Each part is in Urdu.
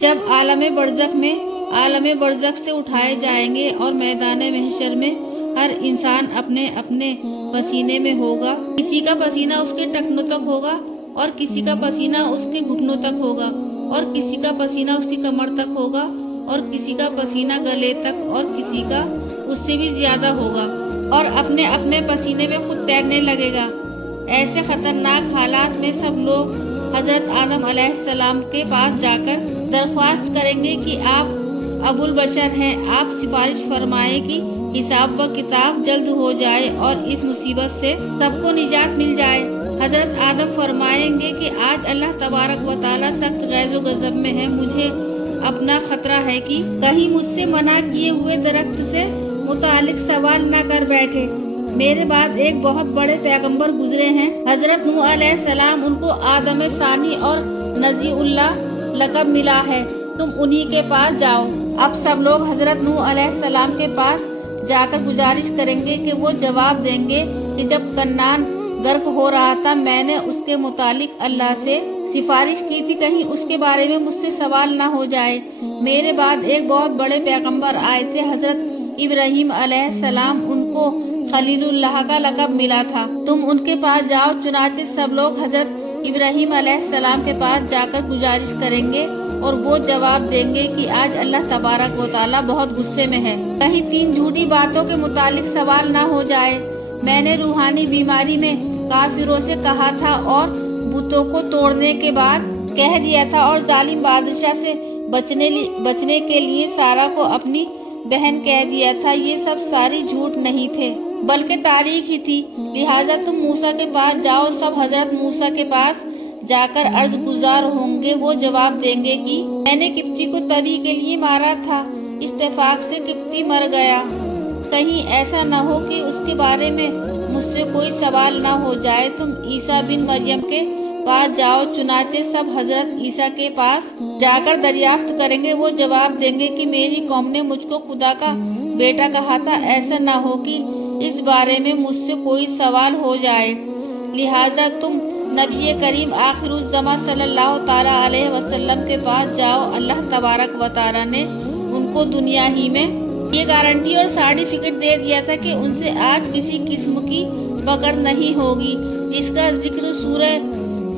جب عالم برزخ سے اٹھائے جائیں گے اور میدان محشر میں ہر انسان اپنے اپنے پسینے میں ہوگا، کسی کا پسینہ اس کے ٹخنوں تک ہوگا اور کسی کا پسینہ اس کے گھٹنوں تک ہوگا اور کسی کا پسینہ اس کی کمر تک ہوگا اور کسی کا پسینہ گلے تک اور کسی کا اس سے بھی زیادہ ہوگا اور اپنے اپنے پسینے میں خود تیرنے لگے گا۔ ایسے خطرناک حالات میں سب لوگ حضرت آدم علیہ السلام کے پاس جا کر درخواست کریں گے کہ آپ ابو البشر ہیں، آپ سفارش فرمائیں کہ حساب و کتاب جلد ہو جائے اور اس مصیبت سے سب کو نجات مل جائے۔ حضرت آدم فرمائیں گے کہ آج اللہ تبارک و تعالیٰ سخت غیظ و غضب میں ہے، مجھے اپنا خطرہ ہے کہ کہیں مجھ سے منع کیے ہوئے درخت سے متعلق سوال نہ کر بیٹھے۔ میرے بعد ایک بہت بڑے پیغمبر گزرے ہیں، حضرت نوح علیہ السلام، ان کو آدم ثانی اور نجی اللہ لقب ملا ہے، تم انہی کے پاس جاؤ۔ اب سب لوگ حضرت نوح علیہ السلام کے پاس جا کر گزارش کریں گے کہ وہ جواب دیں گے کہ جب کنعان غرق ہو رہا تھا میں نے اس کے متعلق اللہ سے سفارش کی تھی، کہیں اس کے بارے میں مجھ سے سوال نہ ہو جائے۔ میرے بعد ایک بہت بڑے پیغمبر آئے تھے، حضرت ابراہیم علیہ السلام، ان کو خلیل اللہ کا لقب ملا تھا، تم ان کے پاس جاؤ۔ چنانچہ سب لوگ حضرت ابراہیم علیہ السلام کے پاس جا کر گزارش کریں گے اور وہ جواب دیں گے کہ آج اللہ تبارک و تعالیٰ بہت غصے میں ہے، کہیں 3 جھوٹی باتوں کے متعلق سوال نہ ہو جائے۔ میں نے روحانی بیماری میں کافروں سے کہا تھا اور بتوں کو توڑنے کے بعد کہہ دیا تھا اور ظالم بادشاہ سے بچنے کے لیے سارا کو اپنی بہن کہہ دیا تھا، یہ سب ساری جھوٹ نہیں تھے بلکہ تاریخ ہی تھی، لہٰذا تم موسیٰ کے پاس جاؤ۔ سب حضرت موسیٰ کے پاس جا کر عرض گزار ہوں گے، وہ جواب دیں گے کہ میں نے قبطی کو تبھی کے لیے مارا تھا، اتفاق سے قبطی مر گیا، کہیں ایسا نہ ہو کہ اس کے بارے میں مجھ سے کوئی سوال نہ ہو جائے۔ تم عیسیٰ بن مریم کے پاس جاؤ۔ چنانچہ سب حضرت عیسیٰ کے پاس جا کر دریافت کریں گے، وہ جواب دیں گے کہ میری قوم نے مجھ کو خدا کا بیٹا کہا تھا، ایسا نہ ہو کہ اس بارے میں مجھ سے کوئی سوال ہو جائے، لہٰذا تم نبی کریم آخر الزماں صلی اللہ تعالیٰ علیہ وسلم کے پاس جاؤ۔ اللہ تبارک و تعالیٰ نے ان کو دنیا ہی میں یہ گارنٹی اور سرٹیفکیٹ دے دیا تھا کہ ان سے آج کسی قسم کی پکڑ نہیں ہوگی، جس کا ذکر سورہ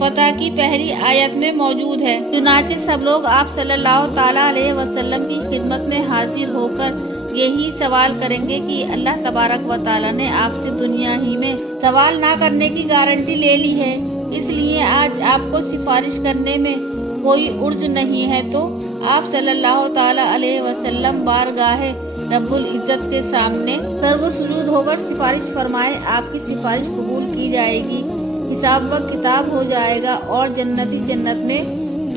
فتح کی پہلی آیت میں موجود ہے۔ چنانچہ سب لوگ آپ صلی اللہ تعالیٰ علیہ وسلم کی خدمت میں حاضر ہو کر یہی سوال کریں گے کہ اللہ تبارک و تعالیٰ نے آپ سے دنیا ہی میں سوال نہ کرنے کی گارنٹی لے لی ہے، اس لیے آج آپ کو سفارش کرنے میں کوئی عرض نہیں ہے، تو آپ صلی اللہ تعالیٰ علیہ وسلم بارگاہ رب العزت کے سامنے سرو سجود ہو کر سفارش فرمائیں، آپ کی سفارش قبول کی جائے گی، حساب و کتاب ہو جائے گا اور جنتی جنت میں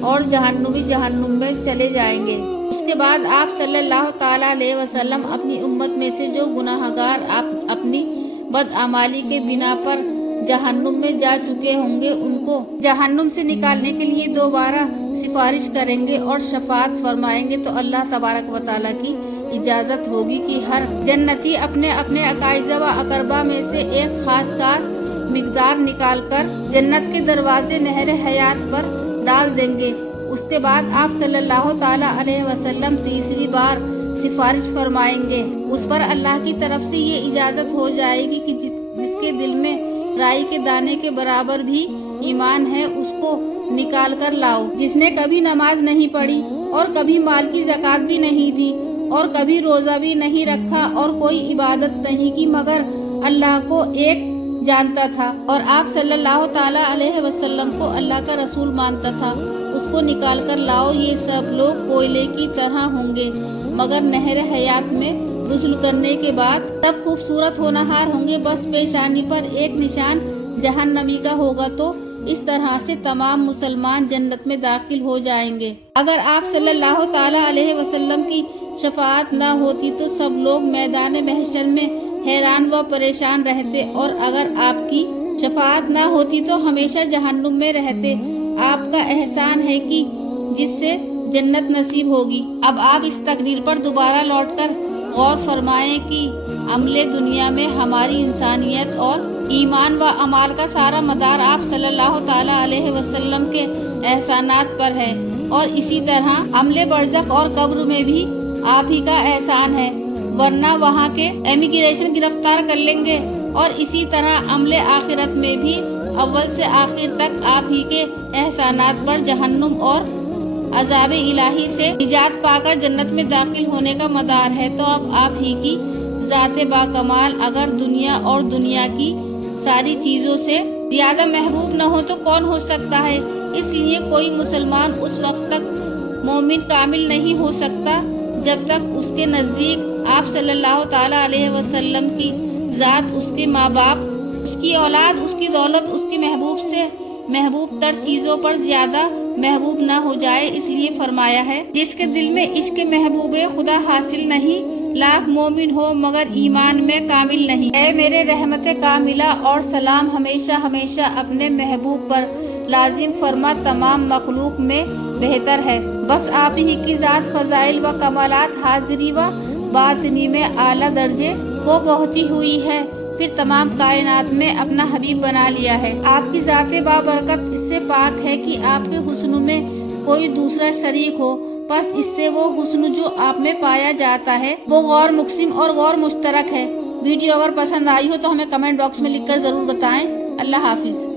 اور جہنمی جہنم میں چلے جائیں گے۔ اس کے بعد آپ صلی اللہ تعالیٰ علیہ وسلم اپنی امت میں سے جو گناہگار اپنی بدعمالی کے بنا پر جہنم میں جا چکے ہوں گے، ان کو جہنم سے نکالنے کے لیے دوبارہ سفارش کریں گے اور شفاعت فرمائیں گے، تو اللہ تبارک و تعالیٰ کی اجازت ہوگی کہ ہر جنتی اپنے اپنے عقائد و اقربا میں سے ایک خاص مقدار نکال کر جنت کے دروازے نہر حیات پر ڈال دیں گے۔ اس کے بعد آپ صلی اللہ تعالیٰ علیہ وسلم تیسری بار سفارش فرمائیں گے، اس پر اللہ کی طرف سے یہ اجازت ہو جائے گی کہ جس کے دل میں رائی کے دانے کے برابر بھی ایمان ہے، اس کو نکال کر لاؤ۔ جس نے کبھی نماز نہیں پڑھی اور کبھی مال کی زکوٰۃ بھی نہیں دی اور کبھی روزہ بھی نہیں رکھا اور کوئی عبادت نہیں کی مگر اللہ کو ایک جانتا تھا اور آپ صلی اللہ تعالیٰ علیہ وسلم کو اللہ کا رسول مانتا تھا، اس کو نکال کر لاؤ۔ یہ سب لوگ کوئلے کی طرح ہوں گے مگر نہر حیات میں غسل کرنے کے بعد سب خوبصورت ہونہار ہوں گے، بس پیشانی پر ایک نشان جہنمی کا ہوگا، تو اس طرح سے تمام مسلمان جنت میں داخل ہو جائیں گے۔ اگر آپ صلی اللہ تعالیٰ علیہ وسلم کی شفاعت نہ ہوتی تو سب لوگ میدان محشر میں حیران و پریشان رہتے، اور اگر آپ کی شفاعت نہ ہوتی تو ہمیشہ جہنم میں رہتے۔ آپ کا احسان ہے کہ جس سے جنت نصیب ہوگی۔ اب آپ اس تقریر پر دوبارہ لوٹ کر غور فرمائیں کہ عمل دنیا میں ہماری انسانیت اور ایمان و اعمال کا سارا مدار آپ صلی اللہ تعالیٰ علیہ وسلم کے احسانات پر ہے، اور اسی طرح عمل برزخ اور قبر میں بھی آپ ہی کا احسان ہے، ورنہ وہاں کے امیگریشن گرفتار کر لیں گے۔ اور اسی طرح عمل آخرت میں بھی اول سے آخر تک آپ ہی کے احسانات پر جہنم اور عذاب الہی سے نجات پا کر جنت میں داخل ہونے کا مدار ہے۔ تو اب آپ ہی کی ذات با کمال اگر دنیا اور دنیا کی ساری چیزوں سے زیادہ محبوب نہ ہو تو کون ہو سکتا ہے؟ اس لیے کوئی مسلمان اس وقت تک مومن کامل نہیں ہو سکتا جب تک اس کے نزدیک آپ صلی اللہ تعالیٰ علیہ وسلم کی ذات، اس کے ماں باپ، اس کی اولاد، اس کی دولت، اس کی محبوب سے محبوب تر چیزوں پر زیادہ محبوب نہ ہو جائے۔ اس لیے فرمایا ہے، جس کے دل میں عشق محبوب خدا حاصل نہیں، لاکھ مومن ہو مگر ایمان میں کامل نہیں۔ اے میرے رحمت کاملہ اور سلام ہمیشہ ہمیشہ اپنے محبوب پر لازم فرما، تمام مخلوق میں بہتر ہے، بس آپ ہی کی ذات فضائل و کمالات حاضری و باطنی میں اعلیٰ درجے کو پہنچی ہوئی ہے، پھر تمام کائنات میں اپنا حبیب بنا لیا ہے۔ آپ کی ذات بابرکت اس سے پاک ہے کہ آپ کے حسن میں کوئی دوسرا شریک ہو، بس اس سے وہ حسن جو آپ میں پایا جاتا ہے وہ غور مقسم اور غور مشترک ہے۔ ویڈیو اگر پسند آئی ہو تو ہمیں کمنٹ باکس میں لکھ کر ضرور بتائیں۔ اللہ حافظ۔